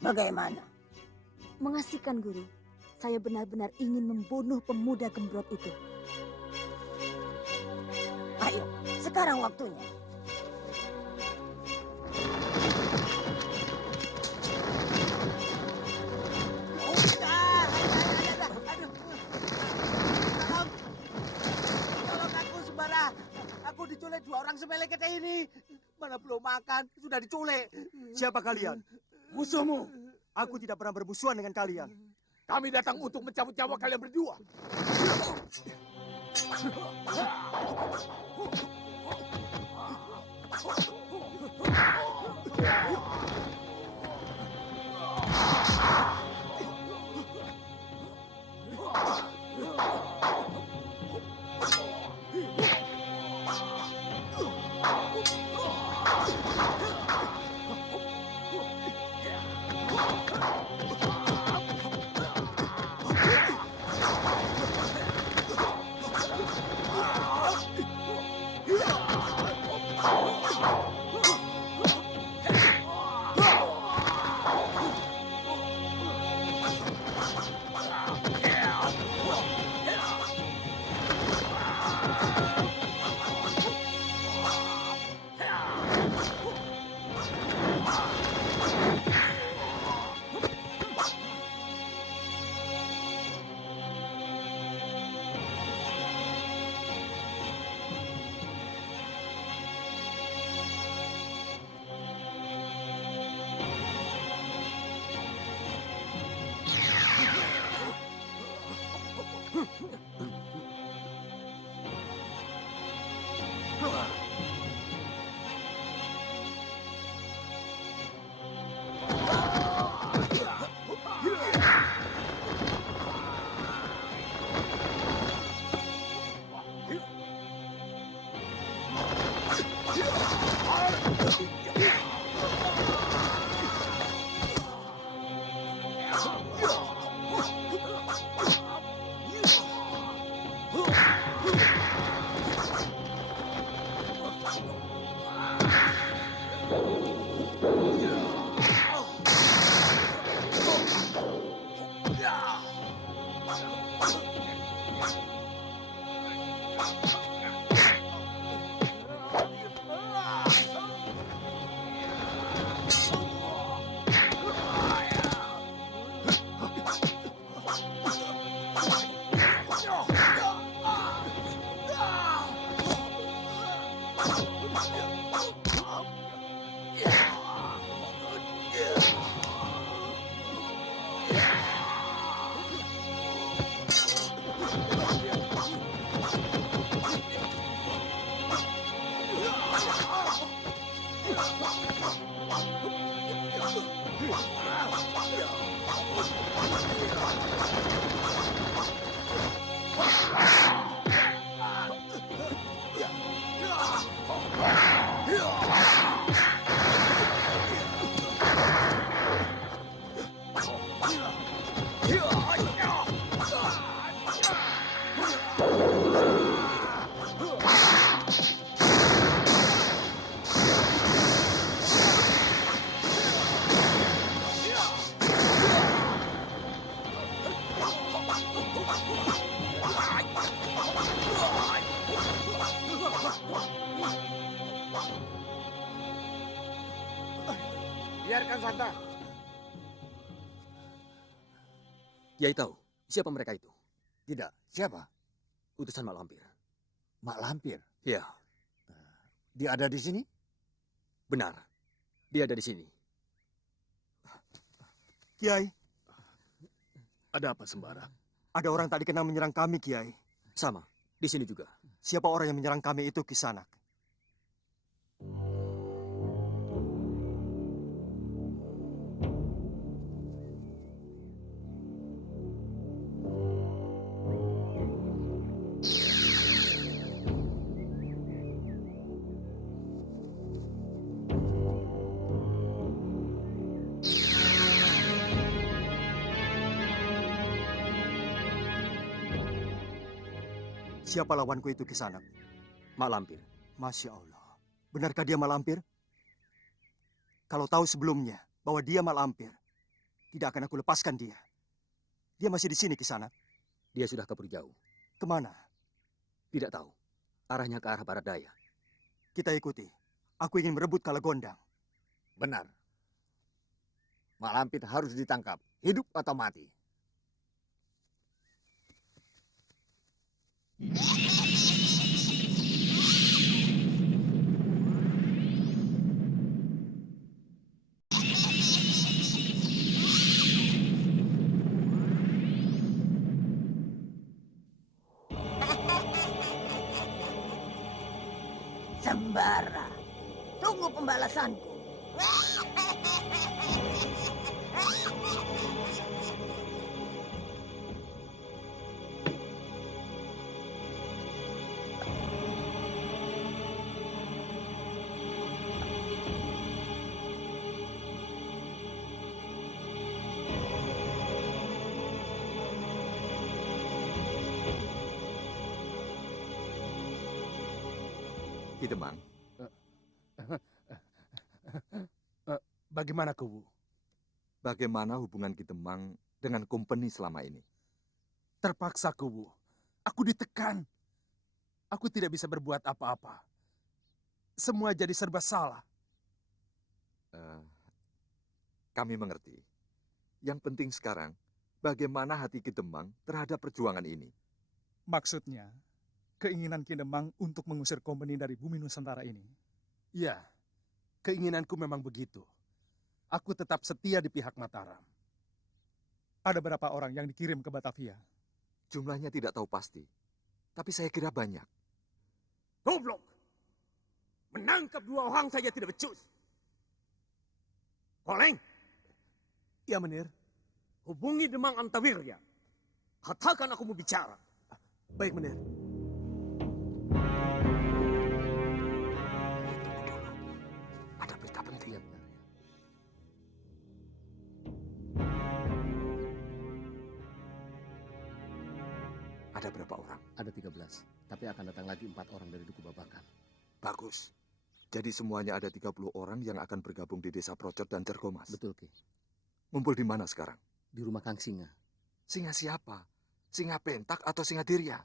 Bagaimana? Mengasihkan Guru. Saya benar-benar ingin membunuh pemuda gembrot itu. Ayo, sekarang waktunya. Tolong aku Sembara. Aku diculik 2 orang semelek kita ini. Mana belum makan, sudah diculik. Siapa kalian? Musuhmu. Aku tidak pernah bermusuhan dengan kalian. Kami datang untuk mencabut nyawa kalian berdua. Biarkan Santa. Kiai tahu siapa mereka itu? Tidak, siapa? Utusan Mak Lampir. Mak Lampir. Ya, Dia ada di sini? benar. Dia ada di sini. Kiai, Ada apa Sembara? ada orang tak dikenal menyerang kami, Kiai. Sama, di sini juga. Siapa orang yang menyerang kami itu, Kisanak? Siapa lawanku itu, Kisanak? Mak Lampir. Masya Allah. Benarkah dia Mak Lampir? Kalau tahu sebelumnya, bahwa dia malampir. Tidak akan aku lepaskan dia. Dia masih di sini, Kisanak. Dia sudah kabur jauh. Kemana? Tidak tahu. Arahnya ke arah barat daya. Kita ikuti. Aku ingin merebut Kalagondang. Benar. Mak Lampir harus ditangkap, hidup atau mati. Sembara, tunggu pembalasanku. Ki Demang, Bagaimana Kubu? Bagaimana hubungan Ki Demang dengan company selama ini? Terpaksa Kubu. Aku ditekan. Aku tidak bisa berbuat apa-apa. Semua jadi serba salah. Kami mengerti. Yang penting sekarang, bagaimana hati Ki Demang terhadap perjuangan ini? Maksudnya, keinginan Ki Demang untuk mengusir company dari bumi Nusantara ini. Ya, keinginanku memang begitu. Aku tetap setia di pihak Mataram. Ada berapa orang yang dikirim ke Batavia? Jumlahnya tidak tahu pasti, tapi saya kira banyak. Goblok! Menangkap 2 orang saja tidak becus. Koleng, Ya, Menir. hubungi Demang Antawirya. Katakan aku mau bicara. Baik, Menir. Ada berita penting. Ada berapa orang? Ada 13, tapi akan datang lagi 4 orang dari Duku Babakan. Bagus. Jadi semuanya ada 30 orang yang akan bergabung di Desa Procot dan Cergomas. Betul, Ki. Ngumpul di mana sekarang? Di rumah Kang Singa. Singa siapa? Singa Pentak atau Singa Dirya?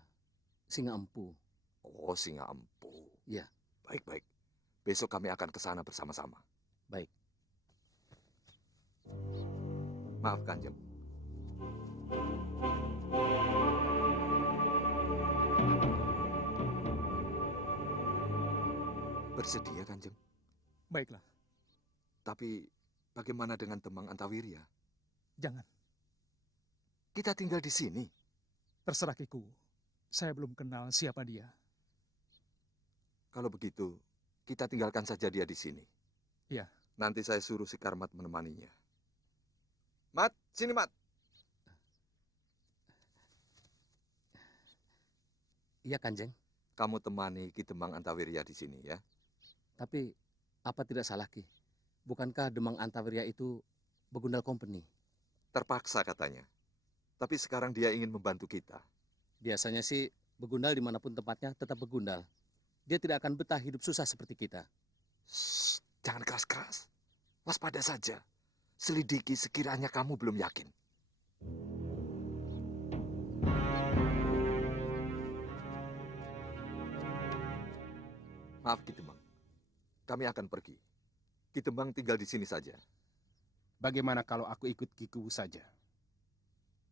Singa Empu. Oh, Singa Empu. Iya. Baik-baik. Besok kami akan ke sana bersama-sama. Baik. Maaf, Kanjeng. Bersedia, Kanjeng. Baiklah, Tapi bagaimana dengan Demang Antawirya? jangan. Kita tinggal di sini. Terserah Kiku. Saya belum kenal siapa dia. Kalau begitu, kita tinggalkan saja dia di sini. Iya. Nanti saya suruh si Karmat menemaninya. Mat, sini Mat. Iya, Kanjeng. Kamu temani Ki Demang Antawirya di sini ya. Tapi apa tidak salah, Ki? Bukankah Demang Antawirya itu begundal company? Terpaksa katanya. Tapi sekarang dia ingin membantu kita. Biasanya sih begundal dimanapun tempatnya tetap begundal. Dia tidak akan betah hidup susah seperti kita. Shh, jangan keras-keras. Waspada saja. Selidiki sekiranya kamu belum yakin. Maaf Ki Demang. Kami akan pergi. Ki Demang tinggal di sini saja. Bagaimana kalau aku ikut Kiku saja?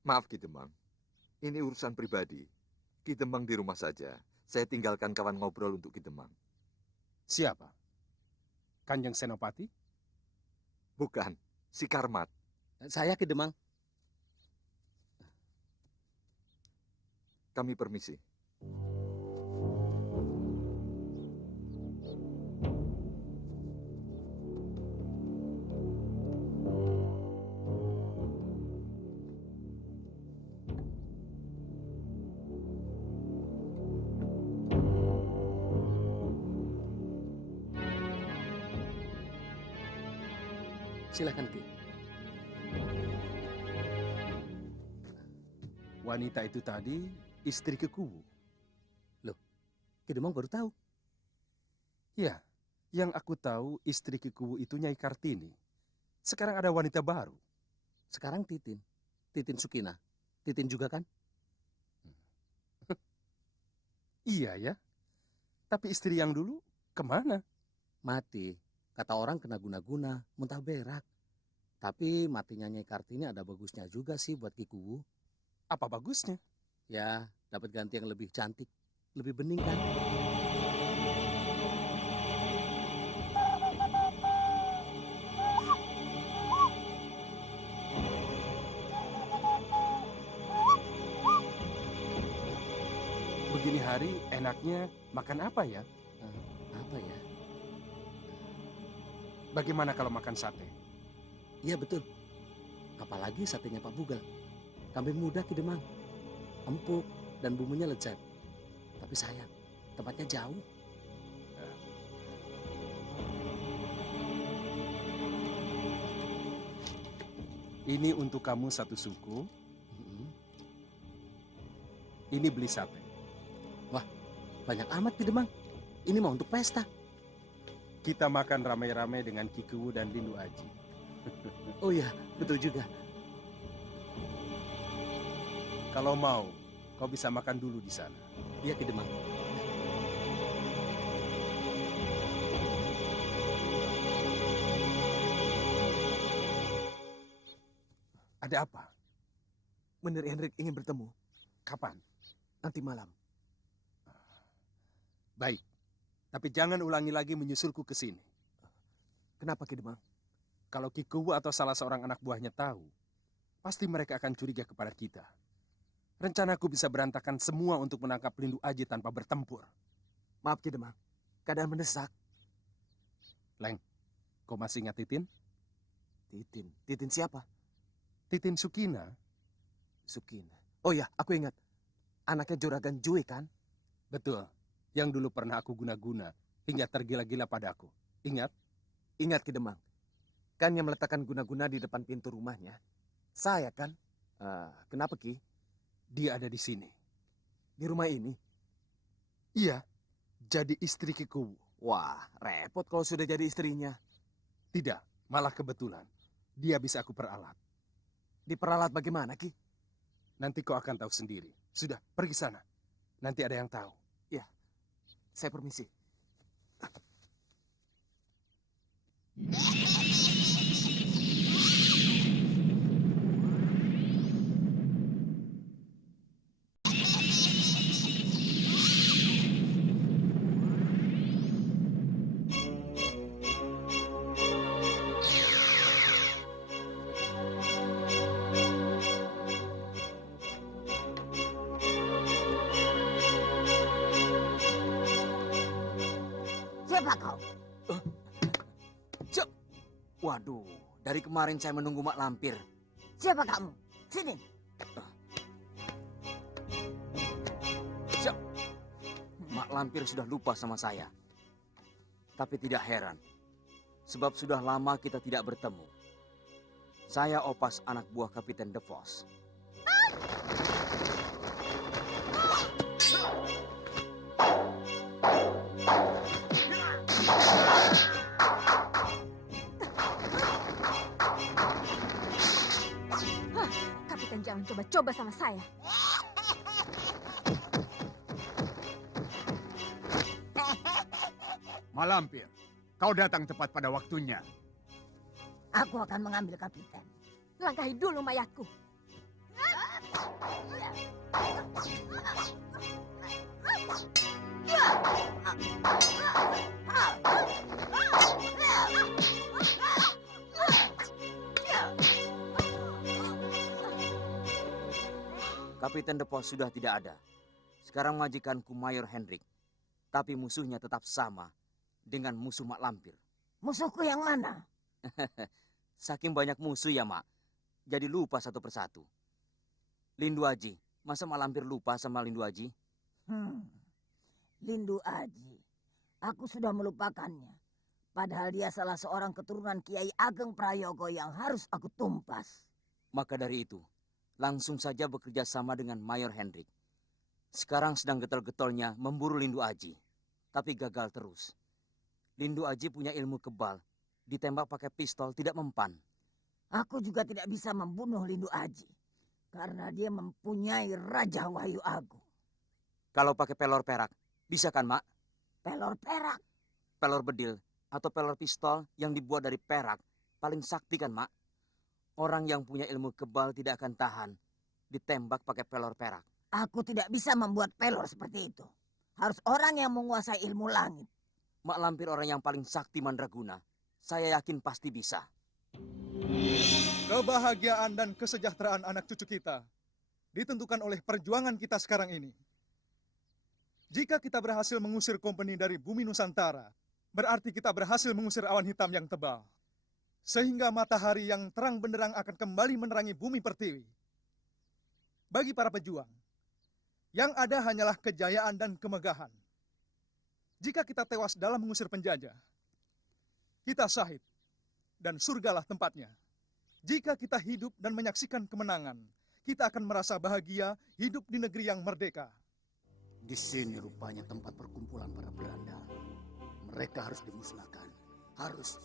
Maaf Ki Demang. Ini urusan pribadi. Ki Demang di rumah saja. Saya tinggalkan kawan ngobrol untuk Ki Demang. Siapa? Kanjeng Senopati? Bukan, si Karmat. Saya, Ki Demang. Kami permisi. Silakan, Ki. Wanita itu tadi istri Kiku. Ki Demang baru tahu. Ya, yang aku tahu istri Kiku itu Nyai Kartini. Sekarang ada wanita baru. Sekarang Titin. Titin Sukina. Titin juga kan? Iya ya. Tapi istri yang dulu kemana? Mati. Kata orang kena guna-guna, muntah berak. Tapi matinya Nyai Kartini ada bagusnya juga sih buat Kikuwu. Apa bagusnya? Ya, dapat ganti yang lebih cantik, lebih bening kan? Begini hari enaknya makan apa ya? Apa ya? Bagaimana kalau makan sate? Iya betul. Apalagi satenya Pak Bugal. Kambing muda Ki Demang. Empuk dan bumbunya lezat. Tapi sayang, tempatnya jauh. Ini untuk kamu satu suku, Mm-mm. ini beli sate. Banyak amat Ki Demang. Ini mau untuk pesta. Kita makan ramai-ramai dengan Kikuwu dan Lindu Aji. Oh iya, betul juga. Kalau mau, kau bisa makan dulu di sana. Iya Ki Demang. Ada apa? Menir Henrik ingin bertemu. Kapan? Nanti malam. Baik. Tapi jangan ulangi lagi menyusulku ke sini. Kenapa Ki Demang? Kalau Kikuwu atau salah seorang anak buahnya tahu, pasti mereka akan curiga kepada kita. Rencanaku bisa berantakan semua untuk menangkap Lindu Aji tanpa bertempur. Maaf Ki Demang. Keadaan mendesak. Kau masih ingat Titin? Titin. Titin siapa? Titin Sukina. Sukina. Oh ya, aku ingat. Anaknya Juragan Jui kan? Betul. Yang dulu pernah aku guna-guna hingga tergila-gila padaku. Ingat? Ingat Ki Demang. Kan yang meletakkan guna-guna di depan pintu rumahnya. Saya kan? Kenapa Ki? Dia ada di sini. Di rumah ini? Iya, jadi istri Kikuwu. Wah, repot kalau sudah jadi istrinya. Tidak, malah kebetulan. Dia bisa aku peralat. Diperalat bagaimana Ki? Nanti kau akan tahu sendiri. Sudah, pergi sana. Nanti ada yang tahu. Saya permisi. Siapa kau? Waduh, dari kemarin saya menunggu Mak Lampir. Siapa kamu? Sini. Mak Lampir sudah lupa sama saya. Tapi tidak heran. Sebab sudah lama kita tidak bertemu. Saya Opas, anak buah Kapiten De Vos. Kapiten jangan coba-coba sama saya. Malampir, kau datang tepat pada waktunya. Aku akan mengambil kapiten. Langkahi dulu mayatku. Kapiten De Vos sudah tidak ada. Sekarang majikanku Mayor Hendrik. Tapi musuhnya tetap sama dengan musuh Mak Lampir. Musuhku yang mana? Saking banyak musuh ya, Mak. Jadi lupa satu persatu. Lindu Aji. Masa Mak Lampir lupa sama Lindu Aji? Lindu Aji. Aku sudah melupakannya. Padahal dia salah seorang keturunan Kiai Ageng Prayogo yang harus aku tumpas. Maka dari itu, langsung saja bekerja sama dengan Mayor Hendrik. Sekarang sedang getol-getolnya memburu Lindu Aji. Tapi gagal terus. Lindu Aji punya ilmu kebal. Ditembak pakai pistol tidak mempan. Aku juga tidak bisa membunuh Lindu Aji. Karena dia mempunyai Raja Wahyu Agung. Kalau pakai pelor perak, bisa kan, Mak? Pelor perak. Pelor bedil atau pelor pistol yang dibuat dari perak paling sakti kan, Mak? Orang yang punya ilmu kebal tidak akan tahan ditembak pakai pelor perak. Aku tidak bisa membuat pelor seperti itu. Harus orang yang menguasai ilmu langit. Mak Lampir orang yang paling sakti mandraguna. Saya yakin pasti bisa. Kebahagiaan dan kesejahteraan anak cucu kita ditentukan oleh perjuangan kita sekarang ini. Jika kita berhasil mengusir kompeni dari bumi Nusantara, berarti kita berhasil mengusir awan hitam yang tebal. Sehingga matahari yang terang benderang akan kembali menerangi bumi pertiwi. Bagi para pejuang, yang ada hanyalah kejayaan dan kemegahan. Jika kita tewas dalam mengusir penjajah, kita syahid dan surgalah tempatnya. Jika kita hidup dan menyaksikan kemenangan, kita akan merasa bahagia hidup di negeri yang merdeka. Di sini rupanya tempat perkumpulan para berandal. Mereka harus dimusnahkan. Harus.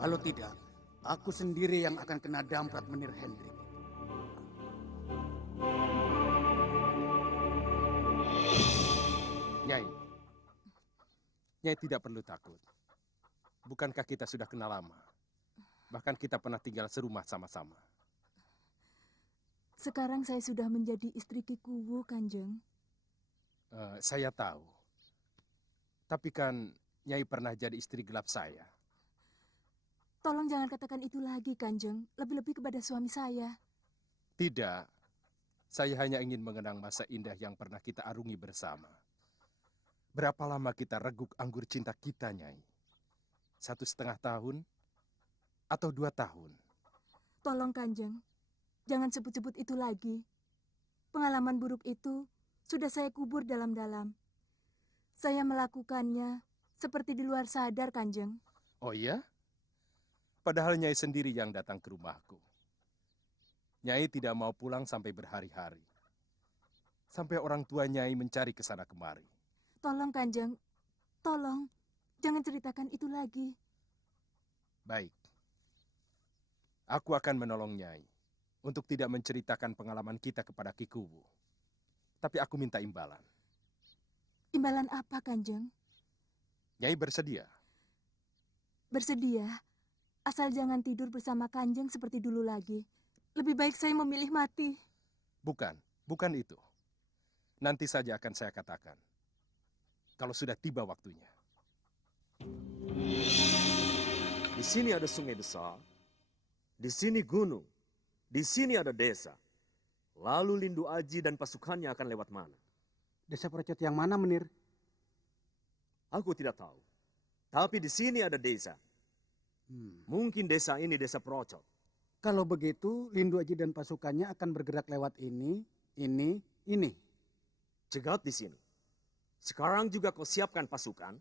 Kalau tidak, aku sendiri yang akan kena damprat menir Hendrik. Nyai, Nyai tidak perlu takut. Bukankah kita sudah kenal lama? Bahkan kita pernah tinggal serumah sama-sama. Sekarang saya sudah menjadi istri Ki Kuwu, Kanjeng. Saya tahu. Tapi kan Nyai pernah jadi istri gelap saya. Tolong jangan katakan itu lagi, Kanjeng. Lebih-lebih kepada suami saya. Tidak. Saya hanya ingin mengenang masa indah yang pernah kita arungi bersama. Berapa lama kita reguk anggur cinta kita, Nyai? 1,5 tahun? Atau 2 tahun? Tolong, Kanjeng. Jangan sebut-sebut itu lagi. Pengalaman buruk itu sudah saya kubur dalam-dalam. Saya melakukannya seperti di luar sadar, Kanjeng. Oh iya? Padahal Nyai sendiri yang datang ke rumahku. Nyai tidak mau pulang sampai berhari-hari. Sampai orang tua Nyai mencari ke sana kemari. Tolong, Kanjeng. Tolong. Jangan ceritakan itu lagi. Baik. Aku akan menolong Nyai untuk tidak menceritakan pengalaman kita kepada Ki Kuwu. Tapi aku minta imbalan. Imbalan apa, Kanjeng? Nyai bersedia? Bersedia. Asal jangan tidur bersama Kanjeng seperti dulu lagi. Lebih baik saya memilih mati. Bukan itu. Nanti saja akan saya katakan. Kalau sudah tiba waktunya. Di sini ada sungai besar, di sini gunung, di sini ada desa. Lalu Lindu Aji dan pasukannya akan lewat mana? Desa Procot yang mana, Menir? Aku tidak tahu. Tapi di sini ada desa. Mungkin desa ini desa Procot. Kalau begitu, Lindu Aji dan pasukannya akan bergerak lewat ini. Cegat di sini. Sekarang juga kau siapkan pasukan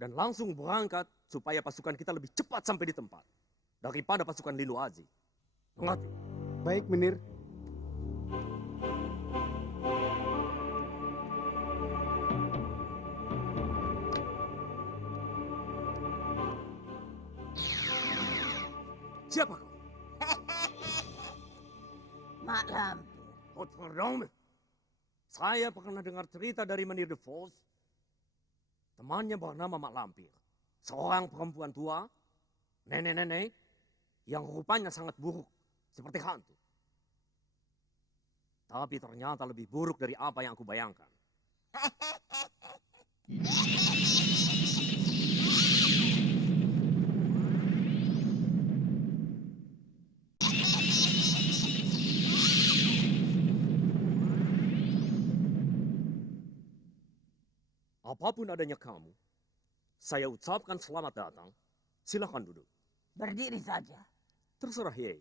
dan langsung berangkat supaya pasukan kita lebih cepat sampai di tempat daripada pasukan Lindu Aji. Mengerti? Baik, Menir. Siapa kau? Mak Lampir. Godverdomme. Saya pernah dengar cerita dari Menir de Vos. Temannya bernama Mak Lampir. Seorang perempuan tua, nenek-nenek, yang rupanya sangat buruk, seperti hantu. Tapi ternyata lebih buruk dari apa yang aku bayangkan. Apapun adanya kamu, saya ucapkan selamat datang. Silakan duduk. Berdiri saja. Terserah, Yei.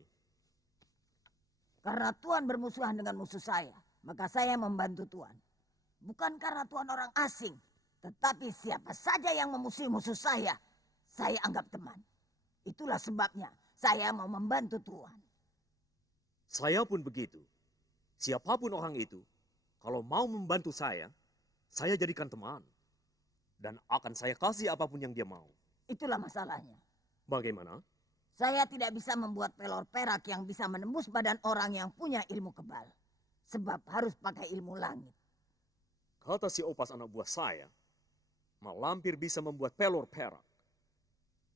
Karena Tuan bermusuhan dengan musuh saya, maka saya membantu Tuan. Bukan karena Tuan orang asing, tetapi siapa saja yang memusuhi musuh saya anggap teman. Itulah sebabnya saya mau membantu Tuan. Saya pun begitu. Siapapun orang itu, kalau mau membantu saya jadikan teman. Dan akan saya kasih apapun yang dia mau. Itulah masalahnya. Bagaimana? Saya tidak bisa membuat pelor perak yang bisa menembus badan orang yang punya ilmu kebal. Sebab harus pakai ilmu langit. Kata si Opas anak buah saya, mak lampir bisa membuat pelor perak.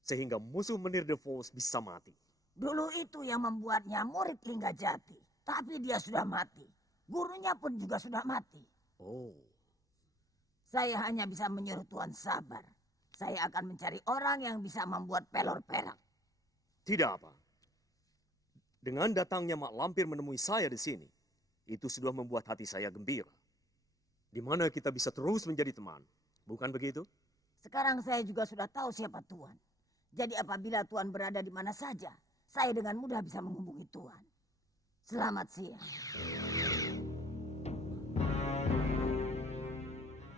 Sehingga musuh Menir de Vos bisa mati. Dulu itu yang membuatnya murid hingga jati. Tapi dia sudah mati. Gurunya pun juga sudah mati. Oh, Saya hanya bisa menyuruh Tuan sabar. Saya akan mencari orang yang bisa membuat pelor perak. tidak apa. Dengan datangnya mak lampir menemui saya di sini, itu sudah membuat hati saya gembira. Di mana kita bisa terus menjadi teman. Bukan begitu? Sekarang saya juga sudah tahu siapa Tuan. Jadi apabila Tuan berada di mana saja, saya dengan mudah bisa menghubungi Tuan. Selamat siang.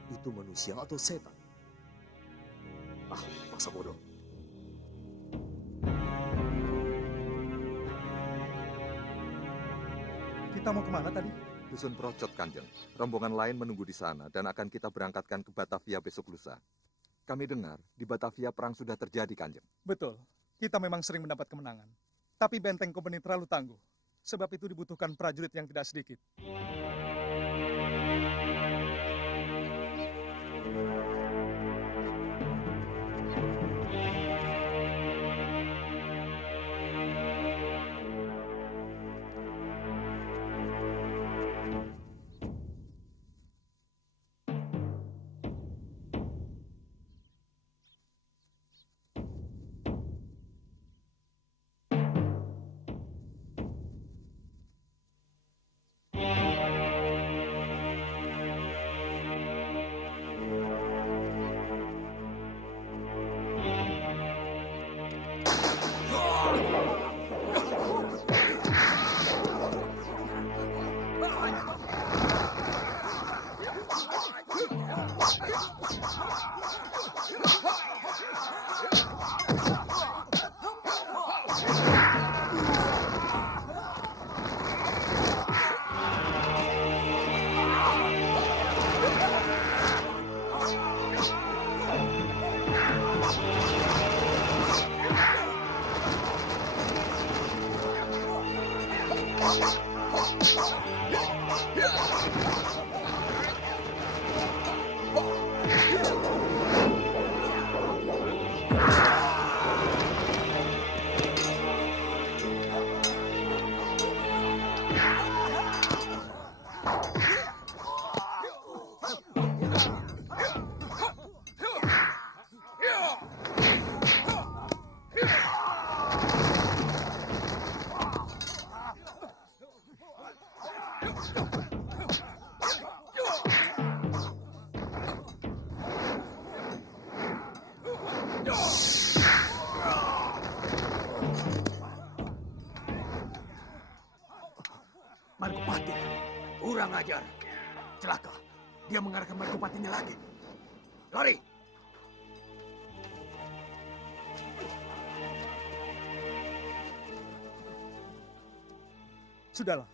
Itu manusia atau setan? Ah, masa bodoh. Kita mau kemana tadi? Dusun Procot, Kanjeng. Rombongan lain menunggu di sana dan akan kita berangkatkan ke Batavia besok lusa. Kami dengar di Batavia perang sudah terjadi, Kanjeng. Betul, kita memang sering mendapat kemenangan. Tapi benteng kompeni terlalu tangguh. Sebab itu dibutuhkan prajurit yang tidak sedikit. Margopati, kurang ajar. Celaka, dia mengarahkan Margopatinya lagi. Lari! Sudahlah,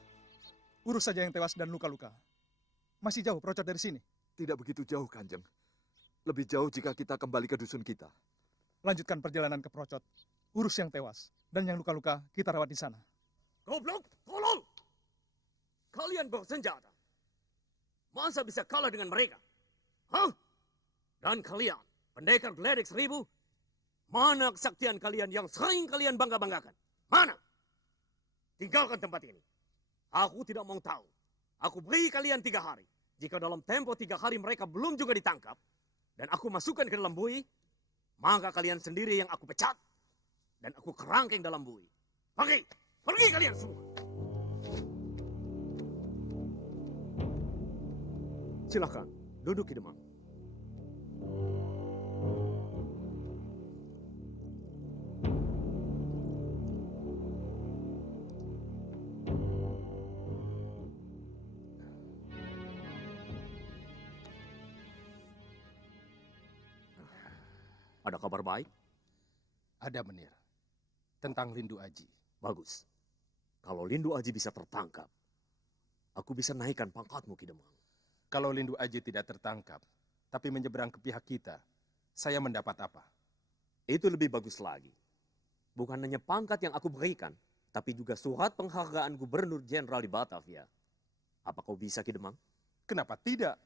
urus saja yang tewas dan luka-luka. Masih jauh Procot dari sini. Tidak begitu jauh, Kanjeng. Lebih jauh jika kita kembali ke dusun kita. Lanjutkan perjalanan ke Procot. Urus yang tewas dan yang luka-luka kita rawat di sana. Goblok, tolong! Kalian bersenjata. Masa bisa kalah dengan mereka? Hah? Dan kalian, pendekar geledek 1000, mana kesaktian kalian yang sering kalian bangga-banggakan? Mana? Tinggalkan tempat ini. Aku tidak mau tahu. Aku beri kalian 3 hari. Jika dalam tempo 3 hari mereka belum juga ditangkap, dan aku masukkan ke dalam bui, maka kalian sendiri yang aku pecat, dan aku kerangkeng dalam bui. Pergi! Pergi kalian semua! Silakan, duduk di demam. Ada kabar baik? Ada, Menir. Tentang Lindu Aji. Bagus. Kalau Lindu Aji bisa tertangkap, aku bisa naikkan pangkatmu, Ki Demang. Kalau Lindu Aji tidak tertangkap, tapi menyeberang ke pihak kita, saya mendapat apa? Itu lebih bagus lagi. Bukan hanya pangkat yang aku berikan, tapi juga surat penghargaan gubernur jenderal di Batavia. Apa kau bisa, Ki Demang? Kenapa tidak?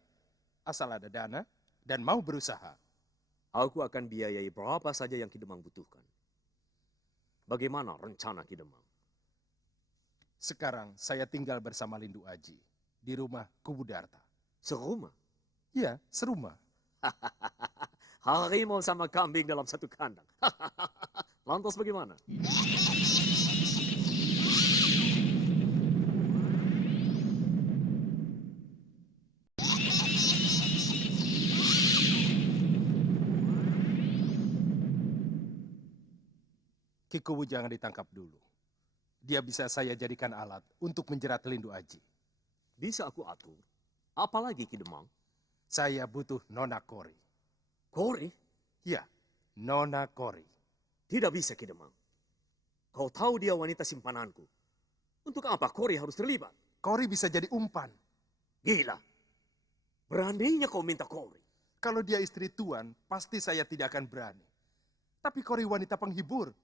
Asal ada dana dan mau berusaha. Aku akan biayai berapa saja yang Ki Demang butuhkan. Bagaimana rencana Ki Demang? Sekarang saya tinggal bersama Lindu Aji di rumah Kubu Darta. Serumah? Iya, serumah. Harimau sama kambing dalam satu kandang. Lantas bagaimana? Ki Kubu jangan ditangkap dulu. Dia bisa saya jadikan alat untuk menjerat Lindu Aji. Bisa aku atur. Apalagi Ki Demang? Saya butuh Nona Kori. Kori? Ya, Nona Kori. Tidak bisa, Ki Demang. Kau tahu dia wanita simpananku. Untuk apa Kori harus terlibat? Kori bisa jadi umpan. Gila. Beraninya kau minta Kori. Kalau dia istri tuan, pasti saya tidak akan berani. Tapi Kori wanita penghibur.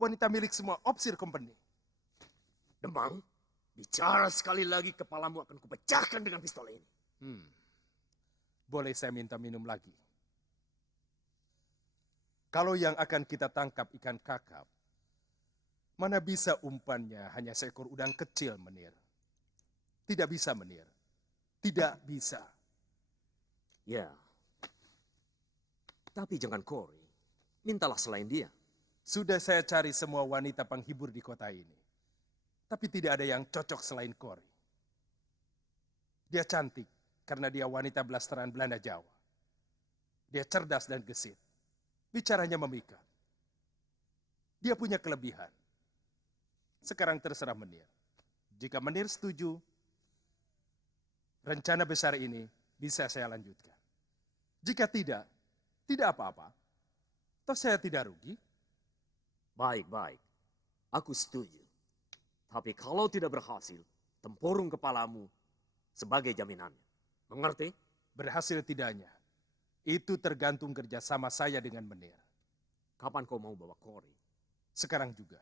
Wanita milik semua Opsir Company. Demang, bicara sekali lagi kepalamu akan kupecahkan dengan pistol ini. Boleh saya minta minum lagi? Kalau yang akan kita tangkap ikan kakap, mana bisa umpannya hanya seekor udang kecil, Menir? Tidak bisa, Menir. Tidak bisa. Ya. Tapi jangan Kori. Mintalah selain dia. Sudah saya cari semua wanita penghibur di kota ini. Tapi tidak ada yang cocok selain Kori. Dia cantik karena dia wanita blasteran Belanda Jawa. Dia cerdas dan gesit. Bicaranya memikat. Dia punya kelebihan. Sekarang terserah Menir. Jika Menir setuju, rencana besar ini bisa saya lanjutkan. Jika tidak, tidak apa-apa. Toh saya tidak rugi. Baik. Aku setuju. Tapi kalau tidak berhasil, tempurung kepalamu sebagai jaminannya. Mengerti? Berhasil tidaknya, itu tergantung kerjasama saya dengan Menir. Kapan kau mau bawa Kori? Sekarang juga,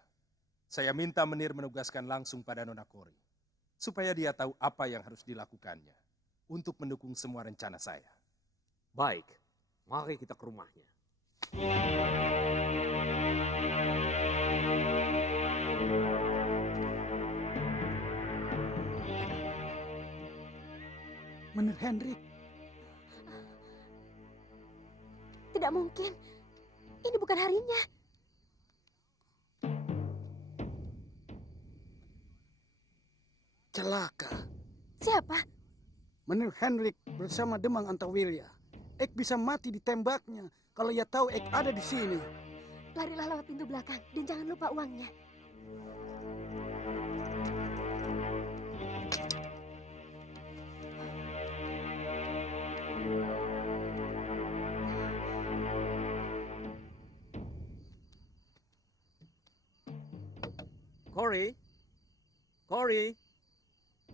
saya minta Menir menugaskan langsung pada Nona Kori. Supaya dia tahu apa yang harus dilakukannya untuk mendukung semua rencana saya. Baik, mari kita ke rumahnya. Menir Hendrik. Tidak mungkin. Ini bukan harinya. Celaka. Siapa? Menir Hendrik bersama Demang Antawilya. Ek bisa mati ditembaknya kalau ia tahu Ek ada di sini. Larilah lewat pintu belakang dan jangan lupa uangnya.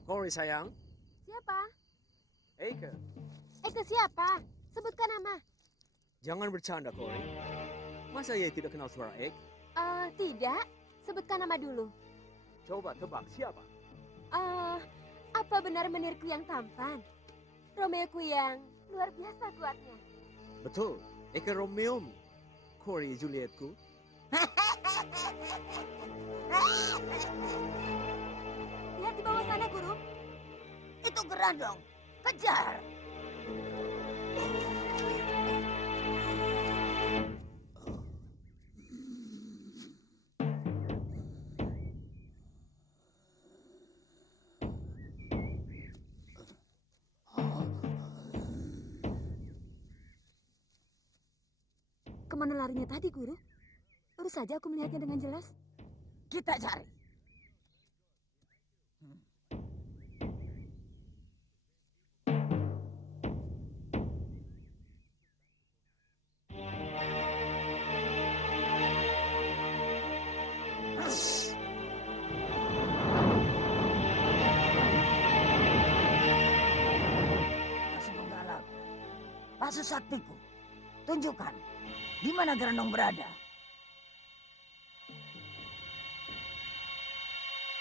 Kori sayang. Siapa? Eike. Eke siapa? Sebutkan nama. Jangan bercanda, Kori. Masa ia tidak kenal suara Ek? Tidak. Sebutkan nama dulu. Coba tebak siapa? Apa benar menirku yang tampan? Romeoku yang luar biasa kuatnya. Betul. Eke Romeomu. Kori Julietku. Lihat di bawah sana, Guru. Itu Gerandong. Kejar. Kemana larinya tadi, Guru? Baru saja aku melihatnya dengan jelas. Kita cari. Masih menggalak. Pasu saktiku. Tunjukkan. Di mana Gerandong berada?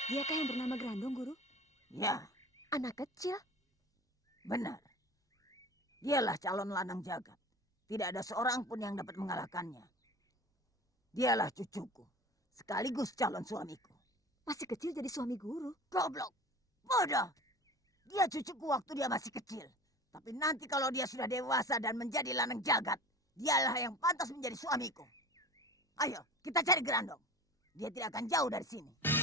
Diakah yang bernama Grandong, Guru? Ya, Anak kecil? benar. Dialah calon lanang jagat. Tidak ada seorang pun yang dapat mengalahkannya. Dialah cucuku, sekaligus calon suamiku. Masih kecil jadi suami Guru. Goblok, bodoh. Dia cucuku waktu dia masih kecil. Tapi nanti kalau dia sudah dewasa dan menjadi lanang jagat, dialah yang pantas menjadi suamiku. Ayo, kita cari Grandong. Dia tidak akan jauh dari sini.